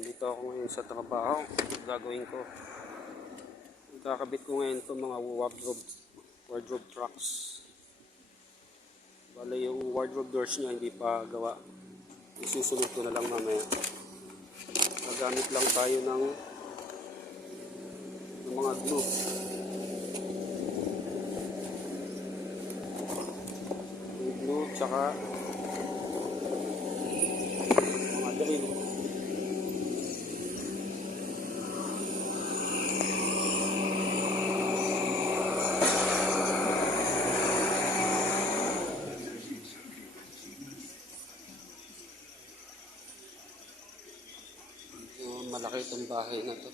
Nandito ako ngayon sa trabaho. Gagawin ko, kakabit ko ngayon itong mga wardrobe trucks. Bale yung wardrobe doors niya hindi pa gawa. Isusunod ko na lang mamaya. Gagamit lang tayo ng mga glue. Yung glue tsaka mga drill. Malaki itong bahay na to.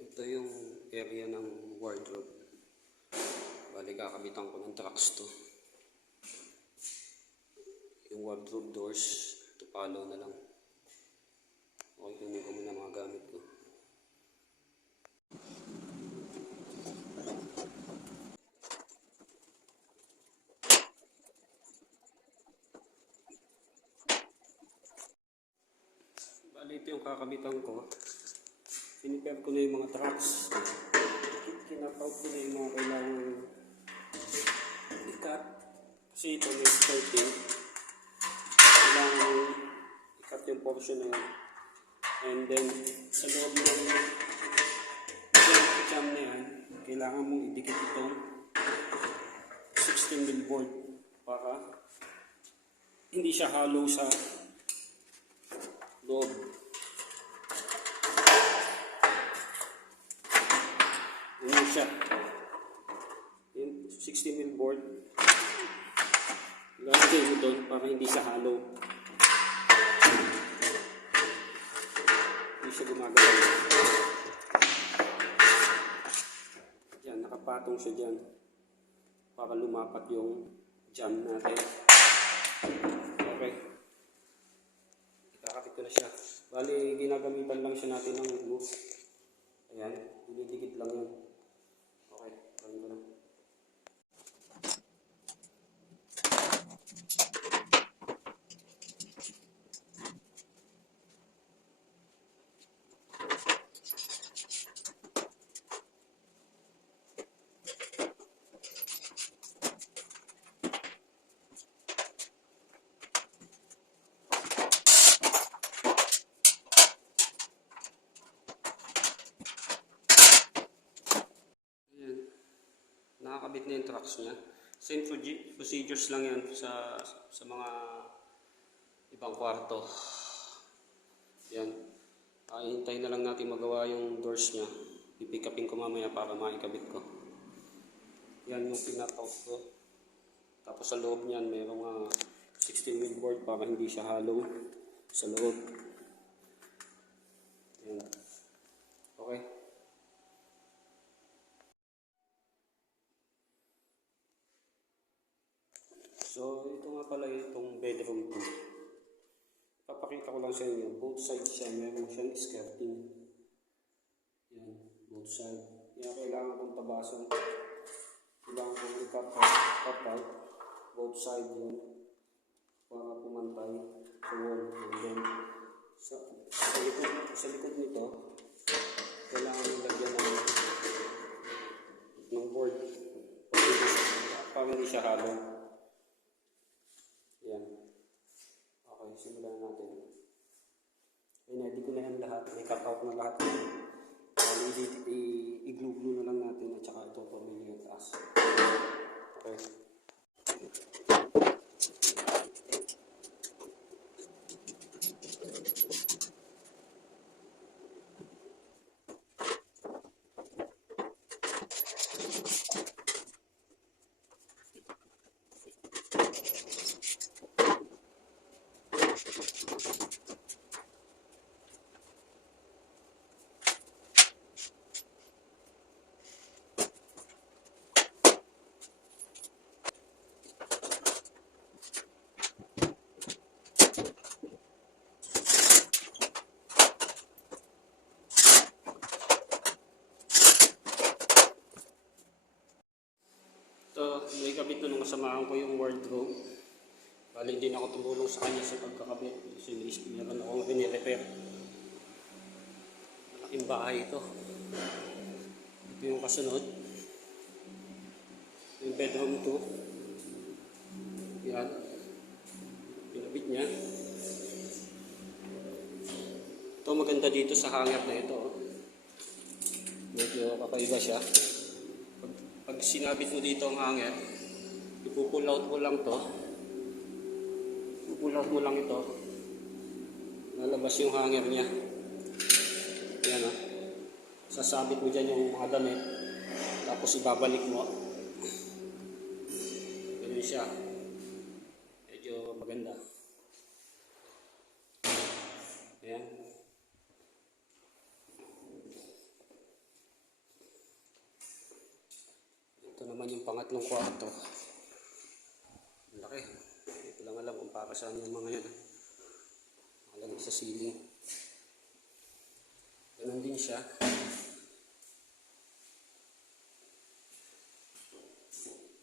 Ito yung area ng wardrobe. Bali kakabitan ko ng trucks to. Yung wardrobe doors, to follow na lang. Okay, kunin ko muna mga gamit ko. Bali ito yung kakabitan ko. Pinipare ko na yung mga trucks. Kinapaut ko na yung mga kailangan i-cut. Kasi ito may skirting. Kailangan i-cut yung portion na yun. And then, sa loob ng jam na yan, kailangan mong idikit itong 16mm board para hindi siya hollow sa loob. Ganyan siya. Yung 16mm board, lalagay mo doon para hindi siya hollow. Hindi siya gumagalaw. Yan, nakapatong siya dyan para lumapat yung jam natin. Okay. Ikakapit ko na siya. Bali, ginagamitan lang siya natin ng glue. Ayan, dinidikit lang yun. Okay, gawin ko na. Nakakabit na yung trucks niya. Same procedures lang yan sa mga ibang kwarto. Yan. Hintayin na lang natin magawa yung doors niya. Pipick upin ko mamaya para maikabit ko. Yan yung pinakaut ko. Tapos sa loob niyan mayroong 16mm board para hindi siya hollow sa loob. Yan. Okay. So, ito nga pala itong bedroom ko. Papakita ko lang sa inyo, both sides siya, meron siyang skirting. Yan, both sides. Kaya kailangan kong tabasan. Kailangan kong i-cut out, both sides yun, para pumantay sa wall. And then, sa likod nito, kailangan nilagyan ng board para hindi siya hollow. Yan. Okay, simulan natin. Ready ko na yan lahat. May cut out na lahat. I-glue na lang natin at saka ito pamili yung taas. Okay. sinamahan ko yung wardrobe. Bali din ako tumulong sa kanya sa pagkakabit. Kasi meron akong repair. Malaking bahay ito. Ito yung kasunod. Yung bedroom 2. Yan. Pinabit niya. Ito maganda dito sa hanger na ito. Medyo kakaiba siya. Pag sinabit mo dito ang hanger, ipupull out mo lang to. Ipupull out mo lang ito. Lalabas yung hanger niya. Yan o. Sasabit mo dyan yung mga damit. Tapos ibabalik mo. Ganun siya. Medyo maganda. Ayan. Ito naman yung pangatlong kwarto. Laki. Hindi ko lang alam kung para saan yung mga yan. Nakalagay sa ceiling. Ganun din siya.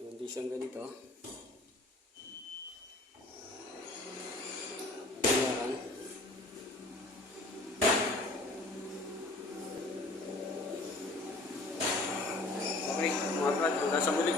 Ganun din siyang ganito. Ayan. Okay, mga brad, hanggang sa muli.